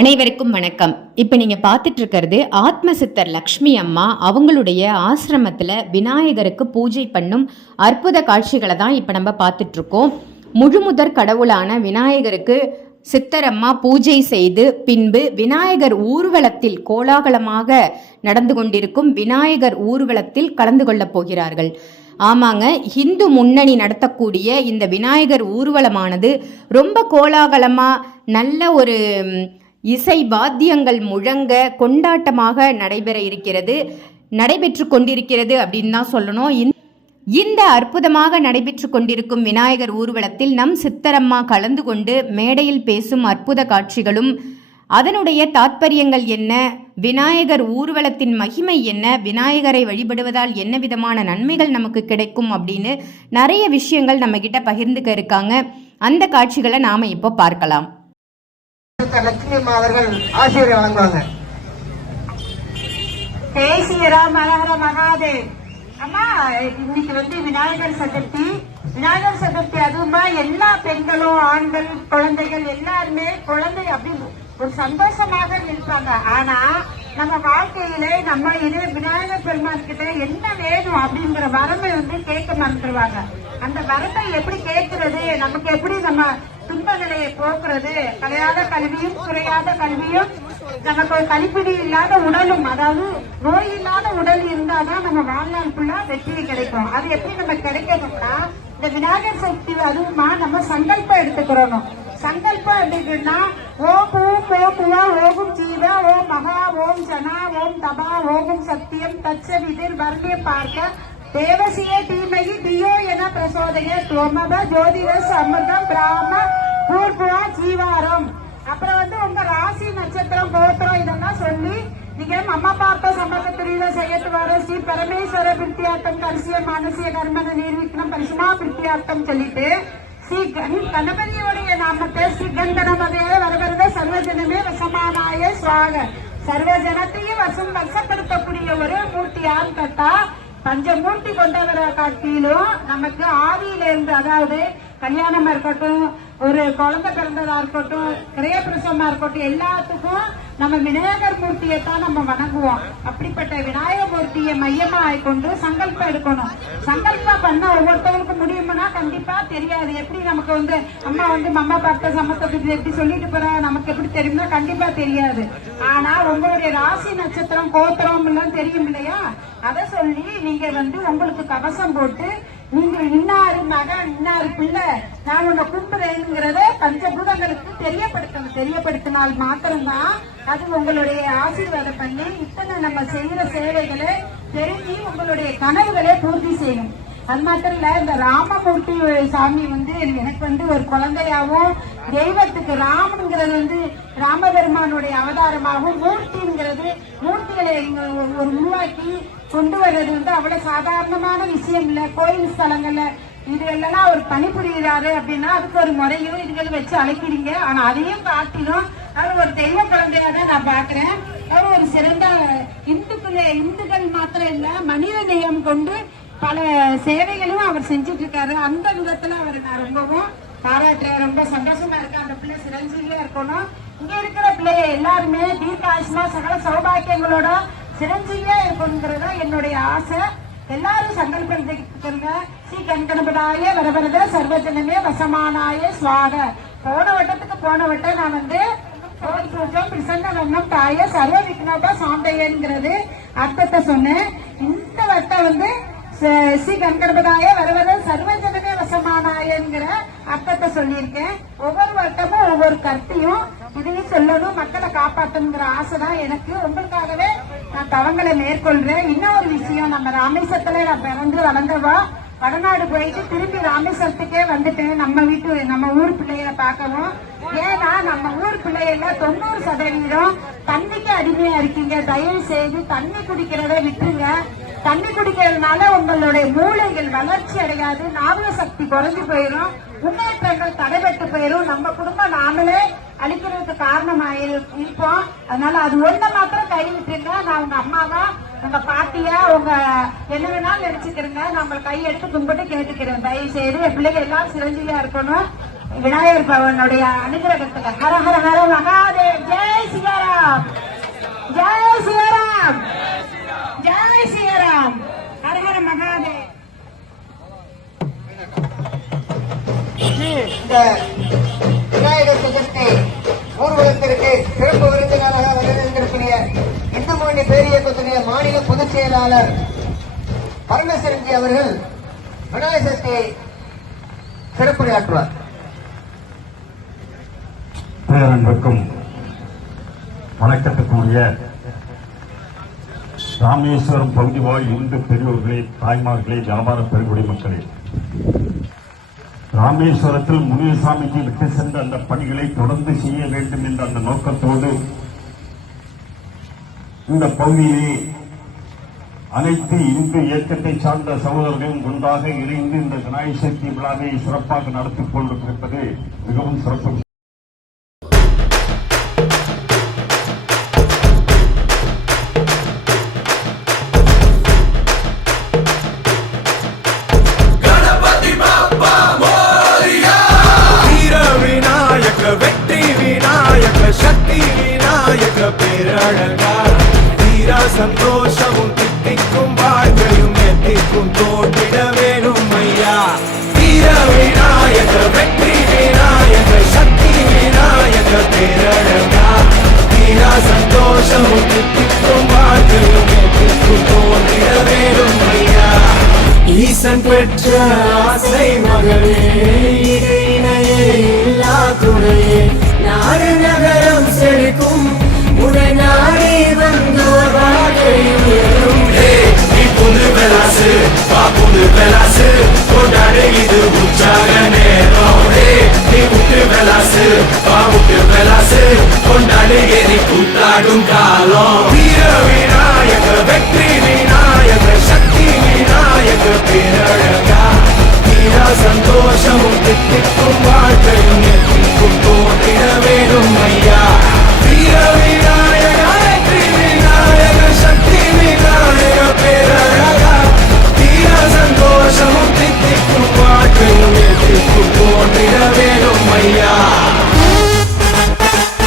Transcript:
அனைவருக்கும் வணக்கம். இப்போ நீங்கள் பார்த்துட்டு இருக்கிறது ஆத்ம சித்தர் லக்ஷ்மி அம்மா அவங்களுடைய ஆசிரமத்தில் விநாயகருக்கு பூஜை பண்ணும் அற்புத காட்சிகளை தான் இப்போ நம்ம பார்த்துட்ருக்கோம். முழுமுதற் கடவுளான விநாயகருக்கு சித்தரம்மா பூஜை செய்து பின்பு விநாயகர் ஊர்வலத்தில் கோலாகலமாக நடந்து கொண்டிருக்கும் விநாயகர் ஊர்வலத்தில் கலந்து கொள்ளப் போகிறார்கள். ஆமாங்க இந்து முன்னணி நடத்தக்கூடிய இந்த விநாயகர் ஊர்வலமானது ரொம்ப கோலாகலமாக நல்ல ஒரு இசை வாத்தியங்கள் முழங்க கொண்டாட்டமாக நடைபெற இருக்கிறது நடைபெற்று கொண்டிருக்கிறது அப்படின்னு தான் சொல்லணும். இந்த- இந்த அற்புதமாக நடைபெற்று கொண்டிருக்கும் விநாயகர் ஊர்வலத்தில் நம் சித்தரம்மா கலந்து கொண்டு மேடையில் பேசும் அற்புத காட்சிகளும் அதனுடைய தாத்பரியங்கள் என்ன விநாயகர் ஊர்வலத்தின் மகிமை என்ன விநாயகரை வழிபடுவதால் என்ன விதமான நன்மைகள் நமக்கு கிடைக்கும் அப்படின்னு நிறைய விஷயங்கள் நம்ம கிட்ட பகிர்ந்துக்க இருக்காங்க. அந்த காட்சிகளை நாம இப்போ பார்க்கலாம். லட்சுமி அம்மா அவர்கள் ஆசிரியர் வழங்குவாங்க. மகாதேவ். அம்மா இன்னைக்கு வந்து விநாயகர் சதுர்த்தி. விநாயகர் சதுர்த்தி அதுவுமா எல்லா பெண்களும் ஆண்கள் குழந்தைகள் எல்லாருமே குழந்தை அப்படி ஒரு சந்தோஷமாக இருப்பாங்க ஆனா நம்ம வாழ்க்கையில நம்ம இது விநாயகர் பெருமான் கிட்ட என்ன வேணும் அப்படிங்கிற வரம்பை வந்து கேட்க மறந்துடுவாங்க. அந்த வரம்பை எப்படி கேட்கறது? நமக்கு எப்படி நம்ம துன்பங்களை போக்குறது கலையாத கல்வியும் குறையாத கல்வியும் நமக்கு ஒரு கழிப்பிடி இல்லாத உடலும் அதாவது நோய் இல்லாத உடல் இருந்தாதான் நம்ம வாழ்நாள் ஃபுல்லா வெற்றி கிடைக்கும். அது எப்படி நம்ம கிடைக்கணும்னா இந்த விநாயகர் சக்தி அதுவுமா நம்ம சங்கல்பம் எடுத்துக்கிறோம் சங்கல்பம் அப்படின்னா ஓம் பூம் ஓம் புவா ஓகும் ஜீவா ஓம் மகா ஓம் ஜனா ஓம் தபா ஓகும் சத்தியம் தச்ச விதிர் வர்ணிய பார்க்க தேவசிய தீமகி தியோ என பிரசோதய துவமப ஜோதிட அமிர்தம் பிராம பூர்புவா ஜீவாரம் அப்புறம் வந்து உங்க ராசி நட்சத்திரம் கோத்திரம் இதெல்லாம் சொல்லி நீங்க அம்மா பார்த்த சம்பந்த துரித செய்யத்து வர ஸ்ரீ பரமேஸ்வர பிரித்தியார்த்தம் கரிசிய மானசிய கர்மன நீர்விக்னம் பரிசுமா பிரித்தியார்த்தம் சொல்லிட்டு ஸ்ரீ கண- கணபதியோடைய நாமத்தை ஸ்ரீ கந்தனமதே வரவருத சர்வஜனமே வசமானாய சுவாக சர்வ ஜனத்தையும் வசம் வசப்படுத்தக்கூடிய ஒரு மூர்த்தியான் கட்டா பஞ்சமூர்த்தி கொண்டவர காட்டிலும் நமக்கு ஆதியில இருந்து அதாவது கல்யாணமா இருக்கட்டும் ஒரு குழந்தை பிறந்ததா இருக்கட்டும் கிரயப்பிரசவமா இருக்கட்டும் எல்லாத்துக்கும் நம்ம விநாயகர் மூர்த்தியை தான் நம்ம வணங்குவோம். அப்படிப்பட்ட விநாயகர் மூர்த்தியை மையமா கொண்டு சங்கல்பம் எடுக்கணும். சங்கல்பம் பண்ண ஒவ்வொருத்தவங்களுக்கும் முடியுமானா கண்டிப்பா தெரியாது. எப்படி நமக்கு வந்து அம்மா வந்து மம்மா பார்த்த சமத்தத்துக்கு எப்படி சொல்லிட்டு போறா நமக்கு எப்படி தெரியும்னா கண்டிப்பா தெரியாது. ஆனா உங்களுடைய ராசி நட்சத்திரம் கோத்திரம் எல்லாம் தெரியும் இல்லையா? அதை சொல்லி நீங்க வந்து உங்களுக்கு கவசம் போட்டு நீங்கள் இன்னாரு மகன் இன்னாரு பிள்ளை. நான் உன்னை கும்பிடுறேங்கிறத பஞ்சபூதங்களுக்கு தெரியப்படுத்தணும். தெரியப்படுத்தினால் மாத்திரம்தான் அது உங்களுடைய ஆசீர்வாதம் பண்ணி இத்தனை நம்ம செய்யற சேவைகளை தெரிஞ்சு உங்களுடைய கனவுகளை பூர்த்தி செய்யும். அது மாத்திரம் இல்ல இந்த ராமமூர்த்தி சாமி வந்து எனக்கு வந்து ஒரு குழந்தையாவும் தெய்வத்துக்கு ராமனுங்கிறது வந்து ராமபெருமானுடைய அவதாரமாகவும் மூர்த்தி ஒரு உருவாக்கி கொண்டு வர்றது வந்து அவ்வளவு சாதாரணமான விஷயம் இல்ல. கோயில் ஸ்தலங்கள்ல இது எல்லாம் அவர் பணிபுரிகிறாரு அப்படின்னா அதுக்கு ஒரு முறையும் இதுகள் வச்சு அழைக்கிறீங்க. ஆனா அதையும் காட்டிலும் அவர் ஒரு தெய்வ குழந்தையாக தான் நான் பாக்குறேன் அவர் ஒரு சிறந்த இந்துக்கள இந்துக்கள் மாத்திரம் இல்ல மனித நேயம் கொண்டு பல சேவைகளும் அவர் செஞ்சுட்டு இருக்காரு அந்த விதத்துல அவர் நான் ரொம்பவும் பாராட்டுறேன். ரொம்ப சந்தோஷமா இருக்கேன் அந்த பிள்ளை சிரஞ்சீவியா இருக்கணும். இங்க இருக்கிற பிள்ளைய எல்லாருமே தீர்க்காயுஷ்மா சகல சௌபாக்கியங்களோட சிரஞ்சீவியா இருக்கணுங்கிறதா என்னுடைய ஆசை. எல்லாரும் சங்கல்பம் எடுத்துக்கோங்க ஸ்ரீ கண்கணபதாய வரவரத சர்வஜனமே வசமானாய சுவாக. போன வட்டத்துக்கு போன வட்டம் நான் வந்து ஓம் பூஜம் பிரசன்ன வண்ணம் தாய சர்வ விக்னோப சாந்தையங்கிறது அர்த்தத்தை சொன்னேன். இந்த வட்டம் வந்து ச- ஸ்ரீ கண்கணபதாய வரவர சர்வஜனமே வசமானாயங்கிற அர்த்தத்தை சொல்லியிருக்கேன். ஒவ்வொரு வட்டமும் ஒவ்வொரு கருத்தையும் இதையும் சொல்லணும். மக்களை காப்பாற்றணுங்கிற ஆசை தான் எனக்கு. உங்களுக்காகவே நான் தவங்களை மேற்கொள்றேன். இன்னொரு விஷயம் நம்ம ராமேஸ்வரத்துல நான் பிறந்து வளர்ந்தவா வடநாடு போயிட்டு திரும்பி ராமேஸ்வரத்துக்கே வந்துட்டேன். நம்ம வீட்டு நம்ம ஊர் பிள்ளைய பார்க்கவும். ஏன்னா நம்ம ஊர் பிள்ளைகள தொண்ணூறு சதவீதம் தண்ணிக்கு அடிமையா இருக்கீங்க. தயவு செய்து தண்ணி குடிக்கிறத விட்டுருங்க. தண்ணி குடிக்கிறதுனால உங்களுடைய மூளைகள் வளர்ச்சி அடையாது. ஞாபக சக்தி குறைஞ்சு போயிடும் முன்னேற்றங்கள் தடைபட்டு போயிடும் நம்ம குடும்பம் நாமளே அழிக்கிறதுக்கு காரணமாக இருப்போம். அதனால அது ஒண்ணு மாத்திரம் கைவிட்டுருங்க நான் உங்க தான் உங்க பாட்டியா உங்க என்ன வேணாலும் நினைச்சுக்கிறேங்க. நம்ம கையெடுத்து கும்பிட்டு கேட்டுக்கிறேன். தயவு செய்து என் பிள்ளைங்க எல்லாம் சிரஞ்சீவியா இருக்கணும். விநாயகர் பவனுடைய அனுகிரகத்துக்கு ஹர ஹர ஹர மகாதே ஜெய் சிவராம் ஜெய் சிவராம் ஜெய் சிவராம் ஹர ஹர மகாதே இந்த விநாயகர் சதுர்த்தி ஊர்வலத்திற்கு சிறப்பு விருந்தினராக வருகின்றக்கூடிய இந்து மொழி பேரியக்கத்துடைய மாநில பொதுச் செயலாளர் பரமேஸ்வரன்ஜி அவர்கள் விநாயக சதுர்த்தியை சிறப்புரையாற்றுவார். பேரன்புக்கும் வணக்கத்துக்குரிய ராமேஸ்வரம் பகுதி வாழ் இந்து பெரியோர்களே தாய்மார்களே வியாபார பெருங்குடி மக்களே. ராமேஸ்வரத்தில் முனியசாமிக்கு விட்டு சென்ற அந்த பணிகளை தொடர்ந்து செய்ய வேண்டும் என்ற அந்த நோக்கத்தோடு இந்த பகுதியிலே அனைத்து இந்து இயக்கத்தை சார்ந்த சகோதரர்களும் ஒன்றாக இணைந்து இந்த விநாயக சதுர்த்தி விழாவை சிறப்பாக நடத்திக் கொண்டிருப்பது மிகவும் சிறப்பு. ஈசன் பெற்ற ஆசை மகளே இணை இணையே இல்லா துணையே. நாடு நகரம் செழிக்கும் உடை நாடி வந்தோர் வாழ்க்கை உயரும். நீ புது பெலாசு வா புது பெலாசு. கொண்டாடு இது உற்சாக நேரம். நீ விட்டு பெலாசு விட்டு பெலாசு. கொண்டாடு எரி கூத்தாடும் காலம். வீர விநாயக வெற்றி பேரழகா நீரா சந்தோஷமும் தித்திக்கும் வாழ்க்கையும் என்